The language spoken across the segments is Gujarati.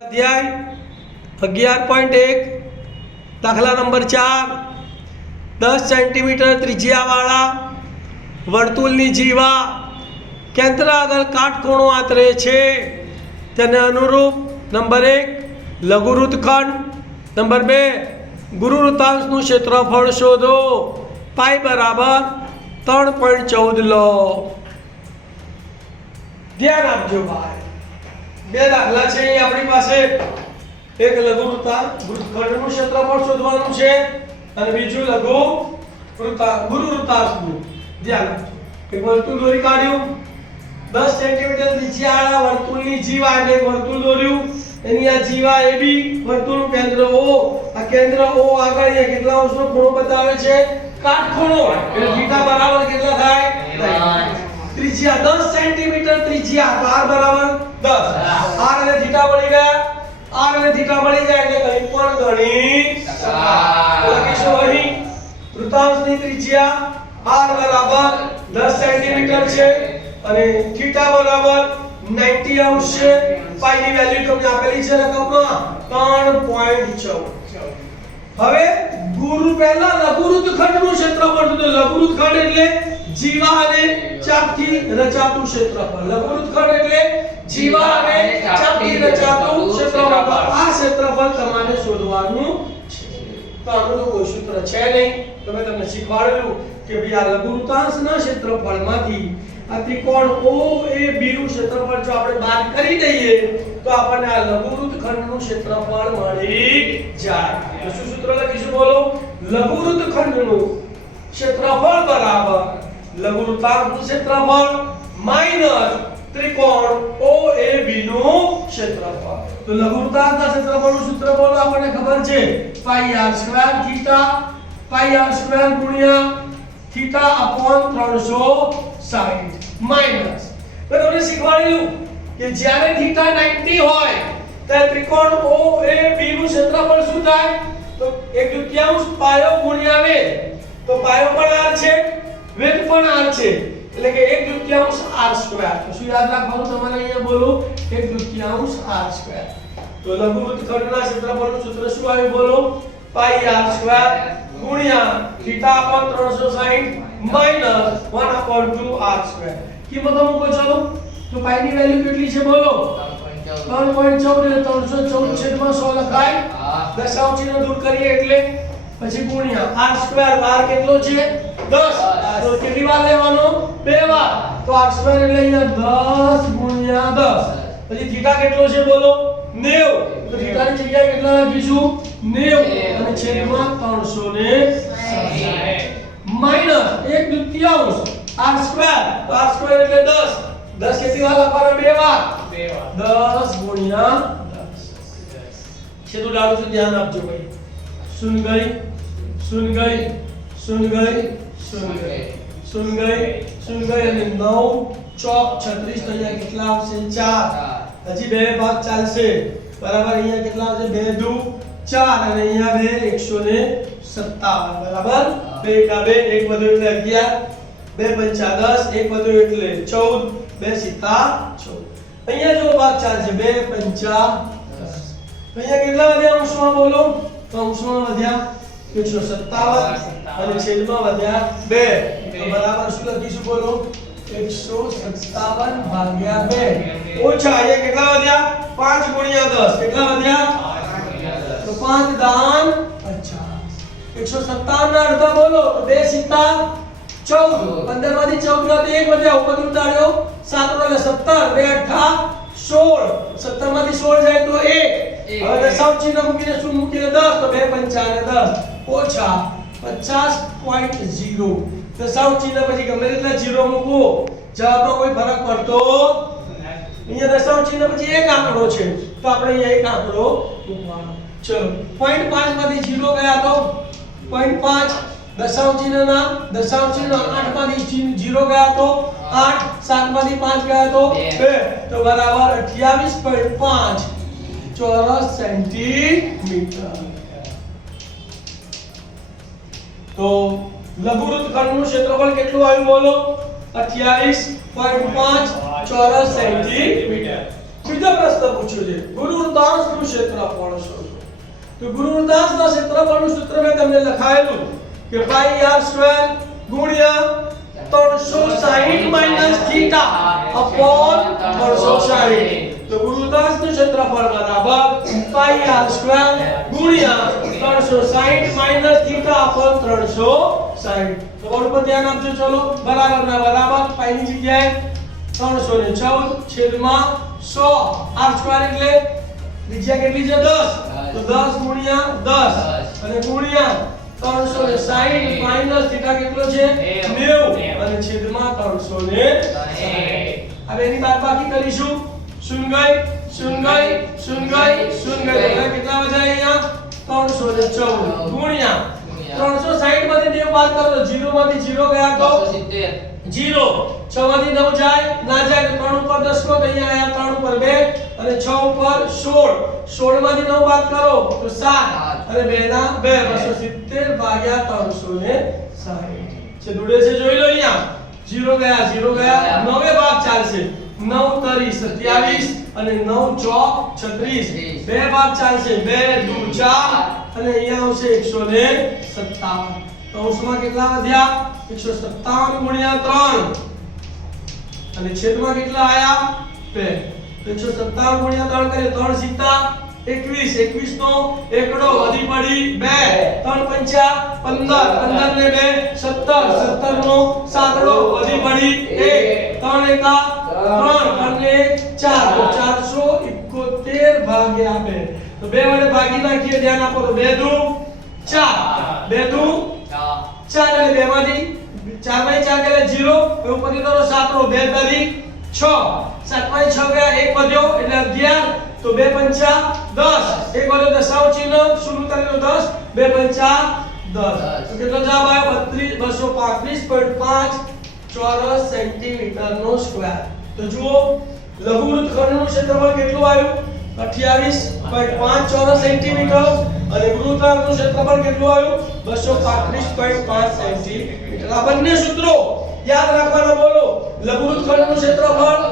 અધ્યાય 11.1 દાખલા નંબર 4 10 સેન્ટીમીટર ત્રિજ્યાવાળા વર્તુળની જીવા કેન્દ્ર આગળ કાટખૂણો આંતરે છે તેને અનુરૂપ નંબર 1 લઘુવૃત્તખંડ, નંબર 2 ગુરુવૃત્તાંશનું ક્ષેત્રફળ શોધો. પાઈ બરાબર 3.14 લો. ધ્યાન આપજો ભાઈ, બે દાખલા છે અહીં આપણી પાસે. એક લઘુવૃત્તખંડનું ક્ષેત્રફળ શોધવાનું છે અને બીજું ગુરુવૃત્તાંશનું. ધ્યાન આપજો. એક વર્તુળ દોરી કાઢ્યું, 10 સેન્ટીમીટર ત્રિજ્યાવાળા વર્તુળની જીવા એટલે એક વર્તુળ દોર્યું. એની આ જીવા AB, વર્તુળનું કેન્દ્ર O. આ કેન્દ્ર O આગળ અહીંયા કેટલા અંશનો ખૂણો બતાવે છે? કાટખૂણો. એટલે થીટા બરાબર કેટલા થાય? ત્રિજ્યા 10 સેન્ટીમીટર ત્રિજ્યા, તો r બરાબર 10. r અને થીટા મળી ગયા. r અને થીટા મળી જાય એટલે કંઈ પણ ગણી શકાય. લખીશું અહીં વૃત્તાંશની ત્રિજ્યા r બરાબર 10 સેન્ટીમીટર છે અને થીટા બરાબર 90 અંશ છે. પાઈ ની વેલ્યુ તમને આપેલી છે રકમમાં 3.14. હવે પહેલા લઘુવૃત્તખંડનું ક્ષેત્રફળ શોધો. લઘુવૃત્તખંડ એટલે જીવા અને ચાપથી રચાતું ક્ષેત્રફળ. લઘુવૃત્તખંડ એટલે જીવા અને ચાપથી રચાતું ક્ષેત્રફળ. આ ક્ષેત્રફળ તમારે શોધવાનું છે. તો આનું તો કોઈ સૂત્ર છે નહીં. તમે તમને શીખવાડેલું કે ભાઈ આ લઘુવૃત્તાંશના ક્ષેત્રફળમાંથી આ ત્રિકોણ OAB નું ક્ષેત્રફળ જો આપણે બાદ કરી દઈએ તો આપણને આ લઘુવૃત્તખંડનું ક્ષેત્રફળ મળી જાય. તો શું સૂત્ર લખીશું બોલો? લઘુવૃત્તખંડનું ક્ષેત્રફળ બરાબર લઘુવૃત્તાંશનું ક્ષેત્રફળ માઈનસ ત્રિકોણ OAB નું ક્ષેત્રફળ. તો લઘુવૃત્તાંશના ક્ષેત્રફળનું સૂત્ર બોલો, આપણને ખબર છે પાઈ r સ્ક્વેર થીટા, પાઈ r સ્ક્વેર ગુણ્યા થીટા અપોન 360 માઈનસ. તો તમને શીખવાડ્યું કે જ્યારે થીટા 90 હોય ત્યારે ત્રિકોણ OAB નું ક્ષેત્રફળ શું થાય? તો 1/2 પાયો ગુણ્યા વેધ. તો પાયો પણ r છે, વેધ પણ r છે, એટલે કે 1/2 r સ્ક્વેર. તો શું યાદ રાખવાનું તમારે અહીંયા બોલો? 1/2 r સ્ક્વેર. તો લઘુવૃત્તખંડના ક્ષેત્રફળનું સૂત્ર શું આવ્યું બોલો? પાઈ r સ્ક્વેર ગુણ્યા theta upon 360 minus 1/2 r square. કિંમતો મૂકો ચલો. તો પાઈ ની વેલ્યુ કેટલી છે બોલો? 3.14 એટલે 314/100 લખાય. દશાંશ ચિહ્ન દૂર કરીએ એટલે પછી ગુણ્યા r સ્ક્વેર. r કેટલો છે? 10. તો કેટલી વાર લેવાનો? બે વાર. તો r સ્ક્વેર એટલે અહીંયા 10 ગુણ્યા 10. પછી થીટા કેટલો છે બોલો? 90. તો થીટાની જગ્યાએ કેટલા લખીશું? 90 અને છેદમાં 360 માઈનસ 1/2 r સ્ક્વેર. તો r સ્ક્વેર એટલે 10. 10 કેટલી વાર લખવાનો? બે વાર. 10 ગુણ્યા 10. છેદું ડાળું છે, ધ્યાન આપજો ભાઈ. શૂન ગઈ, શૂન ગઈ, શૂન ગઈ, શૂન ગઈ, શૂન ગઈ, શૂન ગઈ અને 9 ચોક 36. તો અહીંયા કેટલા આવશે? 4. હજી બે ભાગ ચાલશે બરાબર. અહીંયા કેટલા આવશે? 2 દુ 4 અને અહીંયા 2 157 બરાબર. 2 એકા 2, 1 વધુ એટલે 11, 2 પંચા 10, 1 વધુ એટલે 14, 2 સીતા 14. અહીંયા જો ભાગ ચાલશે 2 પંચા 10. તો અહીંયા કેટલા વધ્યા અંશમાં બોલો? તો અંશમાં વધ્યા 157 અને છેદમાં વધ્યા 2. તો બરાબર શું લખીશું બોલો? 157 ભાગ્યા 2 ઓછા અહીંયા કેટલા વધ્યા? 5 ગુણ્યા 10. કેટલા વધ્યા? તો 5 દાન 50. 157 ના અડધા બોલો તો 2 સીતા 14. 15 માંથી 14 ના 1 વધ્યા, ઉપર ઉતાર્યો 7 એટલે 17, 2 અઠ્ઠા 16. 17 માંથી 16 જાય તો 1. હવે દશાંશ ચિહ્ન મૂકીને શું મૂકીને 10. તો 2 પંચા અને 10 ઓછા 50.0. દશાંશ ચિહ્ન પછી ગમે તેટલા 0 મૂકો, જવાબમાં કોઈ ફરક પડતો નથી. અહીંયા દશાંશ ચિહ્ન પછી એક આંકડો છે તો આપણે અહીંયા એક આંકડો મૂકવાનો. ચલો 0.5 માંથી 0 ગયા તો 0.5. દશાંશ ચિહ્નના દશાંશ ચિહ્ન 8 માંથી 0 ગયા તો 8. 7 માંથી 5 ગયા તો 2. તો બરાબર 28.5 ચોરસ સેન્ટીમીટર. તો લઘુવૃત્તખંડનું ક્ષેત્રફળ કેટલું આવ્યું બોલો? 28.5 ચોરસ સેન્ટીમીટર. બીજો પ્રશ્ન પૂછ્યો છે ગુરુવૃત્તાંશનું ક્ષેત્રફળ શોધો. તો ગુરુવૃત્તાંશના ક્ષેત્રફળનું સૂત્ર મેં તમને લખાયેલું કે પાઈ r સ્ક્વેર ગુણ્યા 360 માઈનસ થીટા અપોન 360. તો ગુરુવૃત્તાંશનું ક્ષેત્રફળ બરાબર પાઈ r સ્ક્વેર ગુણ્યા 360 માઈનસ થીટા અપોન 360. તો બોર્ડ પર ધ્યાન આપજો. ચલો બરાબર ના બરાબર પાઈ ની જગ્યાએ 314 છેદમાં 100 r સ્ક્વેર એટલે ત્રિજ્યા કેટલી છે 10. તો 10 ગુણ્યા 10 અને ગુણ્યા 360 માઈનસ થીટા કેટલો છે 90 અને છેદમાં 360. હવે એની બાદબાકી કરીશું. શૂન્ય ગઈ શૂન્ય ગઈ શૂન્ય ગઈ શૂન્ય ગઈ એટલે કેટલા વધ્યા અહીંયા 314 ગુણ્યા 360 માંથી 9 બાદ કરો તો 0 માંથી 0 ગયા તો 0. 6 માંથી 9 જાય ના જાય તો 3 ઉપર 10 કો અહીંયા આયા 3 ઉપર 2 અને 6 ઉપર 16. 16 માંથી 9 બાદ કરો તો 7 અને 2 ના 2 270 ભાગ્યા 360 છે. દુડે છે જોઈ લો અહીંયા 0 ગયા 9 ભાગ ચાલશે 9 તરી 27 અને 9 ચોક 36. 2 ભાગ ચાલશે 2 દુ 4 અને અહીંયા આવશે 157. કૌંસમાં કેટલા વધ્યા 157 ગુણ્યા 3 અને છેદમાં કેટલા આયા 2. 157 ગુણ્યા 3 કરીએ 3 સીતા 21 21 નો એકડો વધી પડી 2 3 પંચા 15 15 ને 2 17 17 નો સાતડો વધી પડી 1 3 એકા 3 અને 4 તો 471 ભાગ્યા 2. તો 2 વડે ભાગી નાખીએ. ધ્યાન આપો તો 2 દુ 4 2 દુ 4 અને 2 માંથી 4 માંથી 4 એટલે 0 હવે ઉપરથી કરો સાતડો 2 તરી 6 7 માંથી 6 ગયા 1 વધ્યો એટલે 11 તો 2 પંચા 10 1 વધ્યો દશાંશ ચિહ્ન 0 તરીનો 10 2 પંચા 10 તો કેટલો જવાબ આવ્યો 235.5 ચોરસ સેન્ટીમીટર નો સ્ક્વેર. તો જુઓ લઘુવૃત્તખંડનું ક્ષેત્રફળ કેટલું આવ્યું 28.5 ચોરસ સેન્ટીમીટર અને ગુરુવૃત્તાંશનું ક્ષેત્રફળ કેટલું આવ્યું 235.5 સેન્ટીમીટર. આ બંને સૂત્રો યાદ રાખવાના. બોલો લઘુવૃત્તખંડનું ક્ષેત્રફળ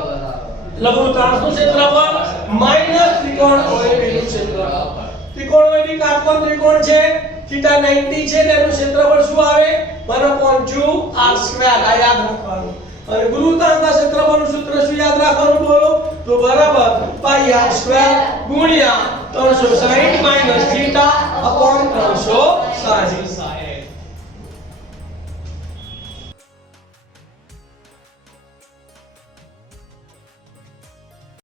લઘુવૃત્તાંશનું ક્ષેત્રફળ માઈનસ ત્રિકોણોઈડીનું ક્ષેત્રફળ. ત્રિકોણોઈડી કાટકોણ ત્રિકોણ છે θ 90 છે તેનું ક્ષેત્રફળ શું આવે 1/2 r સ્ક્વેર. આ યાદ રાખવાનું. અને ગુરુવૃત્તાંશના ક્ષેત્રફળનું સૂત્ર શું યાદ રાખવાનું બોલો તો બરાબર પાઈ r સ્ક્વેર ગુણ્યા 360 માઈનસ θ અપોન 360.